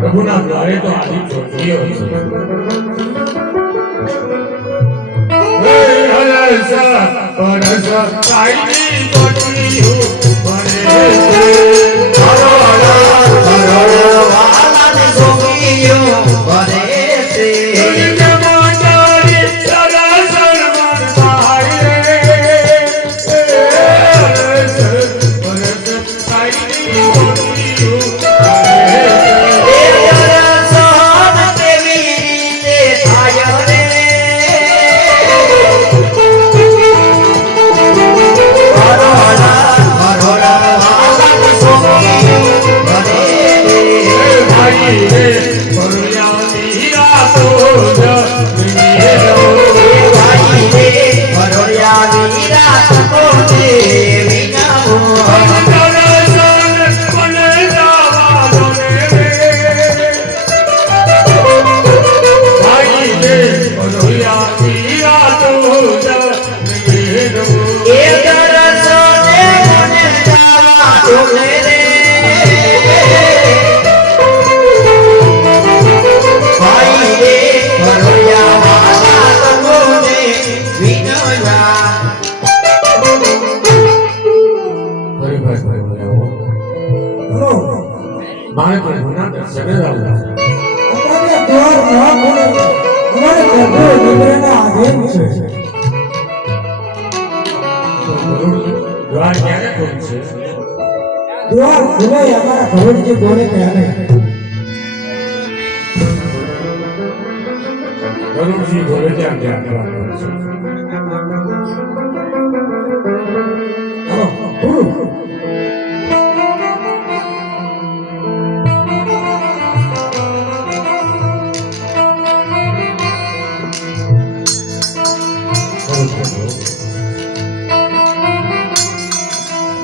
પ્રભુના દ્વારે તો આદિ ચોટીઓ છે. હરસ પરસ કાઈની ચોટીઓ મને વાલાની ચોટીઓ મને છે. द्वार खुले हमारा भवन के कोने पे आने वरुण जी बोले क्या क्या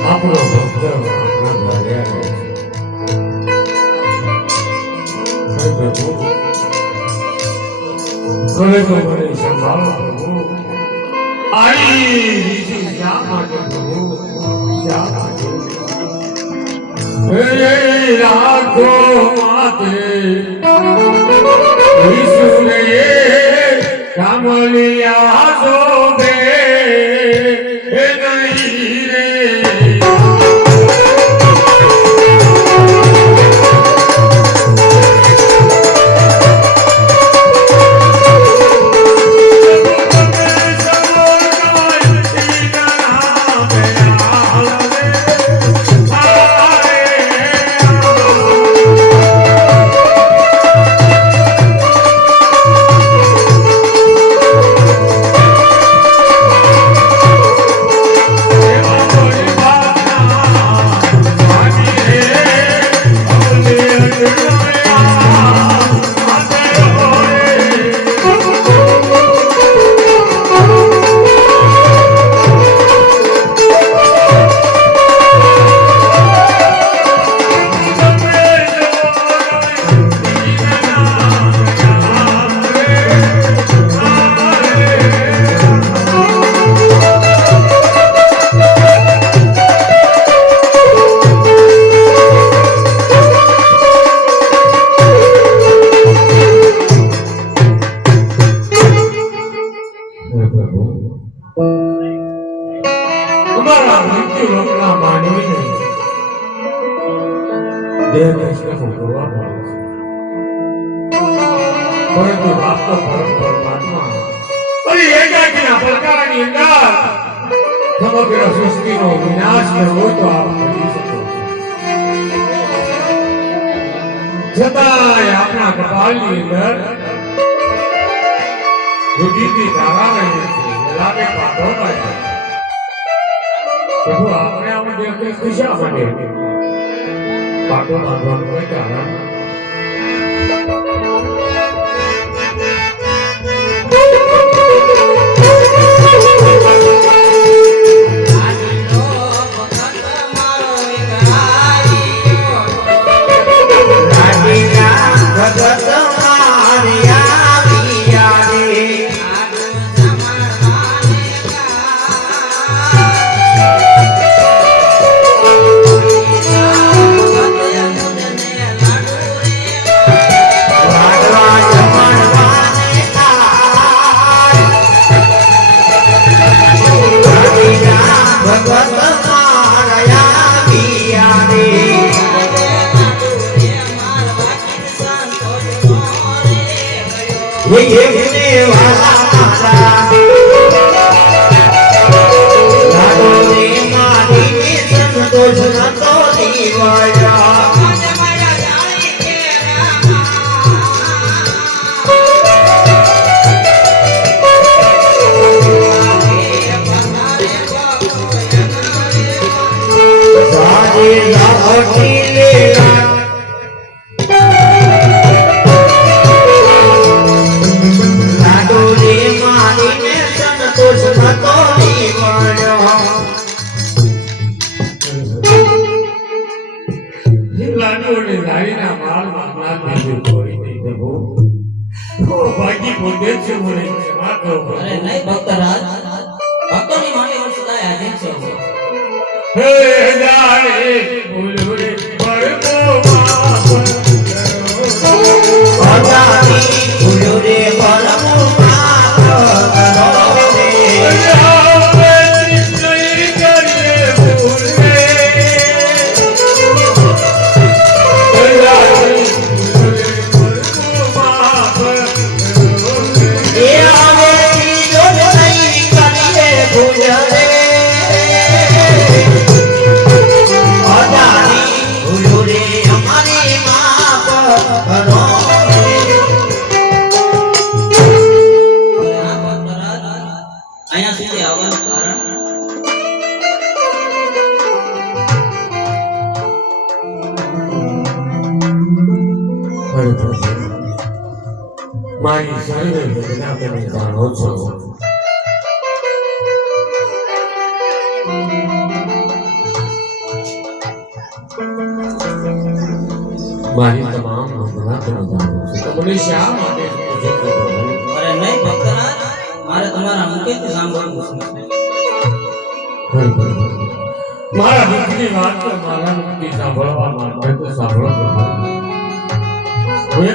આપણો ભક્ત આપણા દ્વારે પ્રભુ ભલે તો મને સંભાળો પ્રભુ. આઈ રીતિ શા માટે પ્રભુ શા માટે રાખો માતે ઈસુને કામલિયા શોભે નહીં રે તમારા મૃત્યુ લોકના માનવીને દેહને શ્રમ કરવા પડે છે પરંતુ વાસ્તવ પરમાત્મા અને એકાકીના પડકારની અંદર સમગ્ર સૃષ્ટિનો વિનાશ કરવો હોય તો આપ કરી શકો છો છતાંય આપણા કપાળની અંદર રુધિરની ધારા વહે છે લાગે પાટો થાય પ્રભુ આપણે આમાં દેખે ખુશા માટે પાટો બાંધવાનું કોઈ કારણ મારી સર્વે વેદના તમે જાણો છો મારી તમામ વેદના તમે જાણો છો તો મને શા માટે પૂછો છો? અરે નહીં ભક્તરાજ, મારે તમારા મુખેથી સાંભળવું છે. મારા દુઃખની વાત તો મારા મુખથી સાંભળવા માટે તો સાંભળો પ્રભુ.